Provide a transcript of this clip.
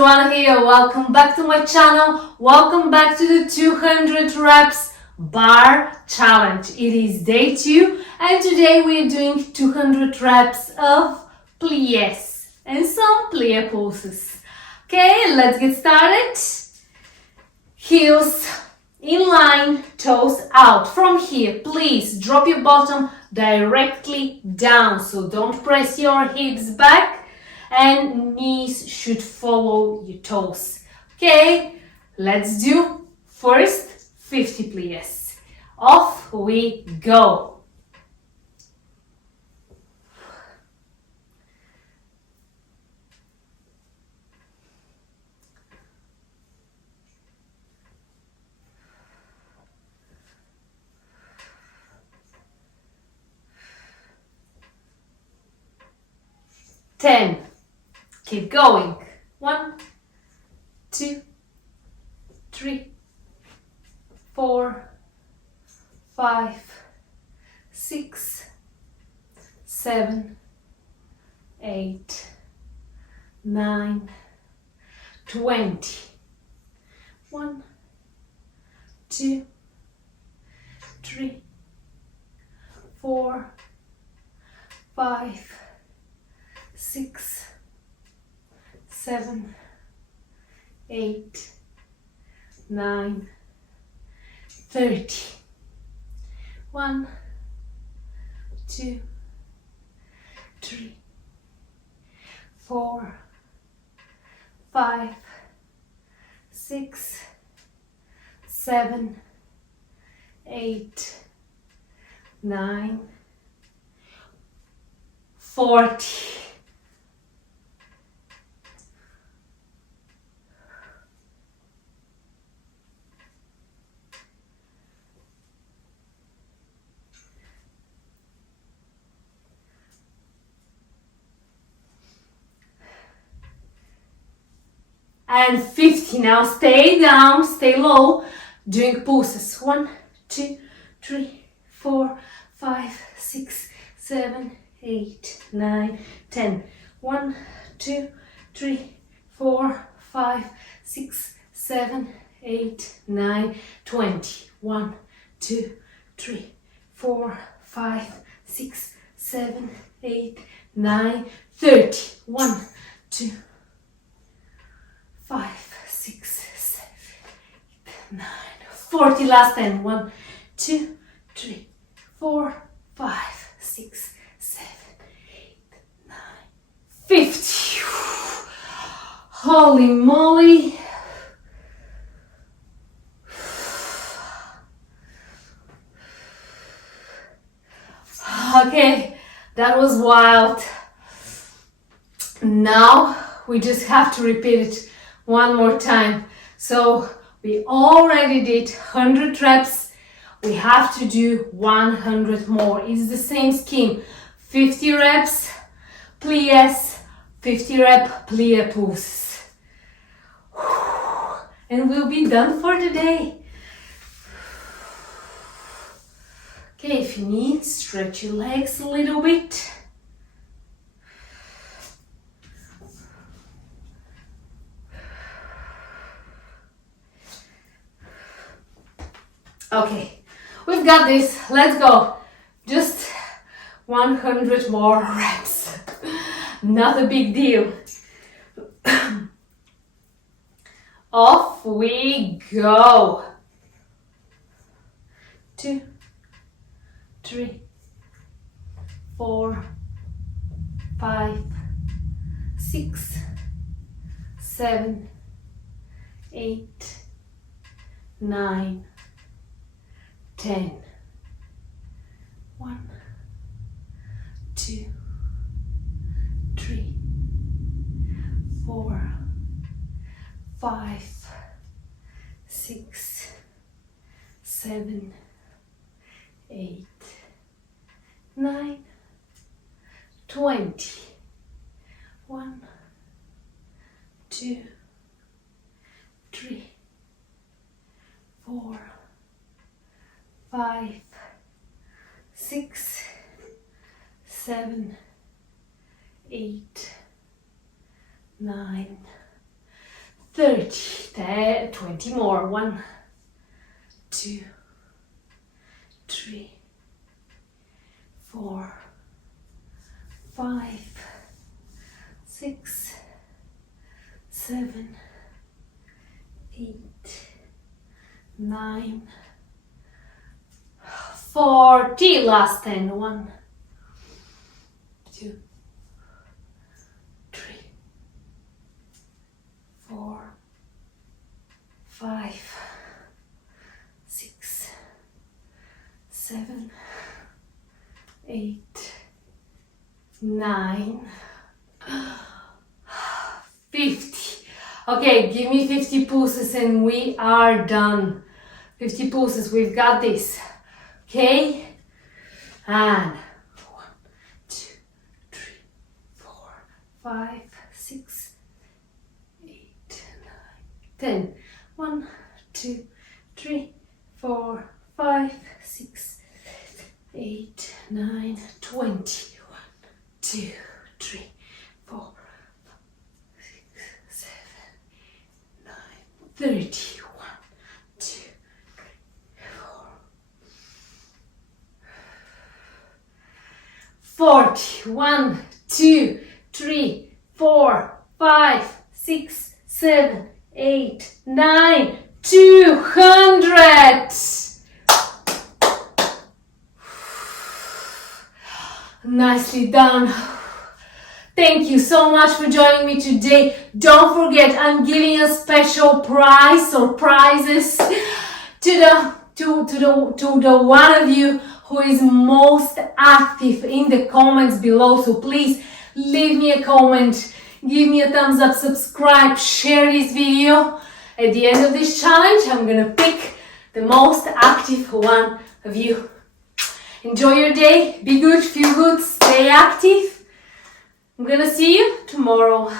Joana here. Welcome back to my channel. Welcome back to the 200 reps bar challenge. It is day 2 and today we are doing 200 reps of pliés and some plié pulses. Okay, let's get started. Heels in line, toes out. From here, please drop your bottom directly down. So don't press your hips back. And knees should follow your toes. Okay, let's do first 50 pliés. Off we go. Ten. Keep going. 1, 2, 3, 4, 5, 6, 7, 8, 9, 20. 1, 2, 3, 4, 5, 6, 7, 8, 9, 30. 1, 2, 3, 4, 5, 6, 7, 8, 9, 40. And 50. Now stay down, stay low, doing pulses. 1, 2, 3, 4, 5, 6, 7, 8, 9, 10. 1, 2, 3, 4, 5, 6, 7, 8, 9, 20. 1, 2, 3, 4, 5, 6, 7, 8, 9, 30. 1, 2, 5, 6, 7, 8, 9, 40. Last 10. 1, 2, 3, 4, 5, 6, 7, 8, 9, 50. Holy moly. Okay, that was wild. Now we just have to repeat it one more time. So we already did 100 reps. We have to do 100 more. It's the same scheme. 50 reps, pliés, 50 rep plié pulses. And we'll be done for the day. Okay, if you need, stretch your legs a little bit. Okay, we've got this. Let's go. Just 100 more reps. Not a big deal. Off we go. 2, 3, 4, 5, 6, 7, 8, 9, 10. 1, 2, 3, 4, 5, 6, 7, 8, 9, 20. 1, 2, 3, 4, 5, 6, 7, 8, 9, 30, 20 more. 1, 2, 3, 4, 5, 6, 7, 8, 9, 40. Last 10. 1, 2, 3, 4, 5, 6, 7, 8, 9, 50. Okay, give me 50 pulses and we are done. 50 pulses, we've got this. Okay? And 1, 2, 3, 4, 5, 6, 8, 9, 10. 1, 2, 3, 4, 5, 6, 8, 9, 20. 1, 2, 3, 4, 6, 7, 9, 30. 1, 2, 4, 40. 1, 2, 3, 4, 5, 6, 7, 8, 9, 200. Nicely done. Thank you so much for joining me today. Don't forget, I'm giving a special prize or prizes to the one of you who is most active in the comments below. So please leave me a comment, give me a thumbs up, subscribe, share this video. At the end of this challenge, I'm gonna pick the most active one of you. Enjoy your day, be good, feel good, stay active. I'm gonna see you tomorrow.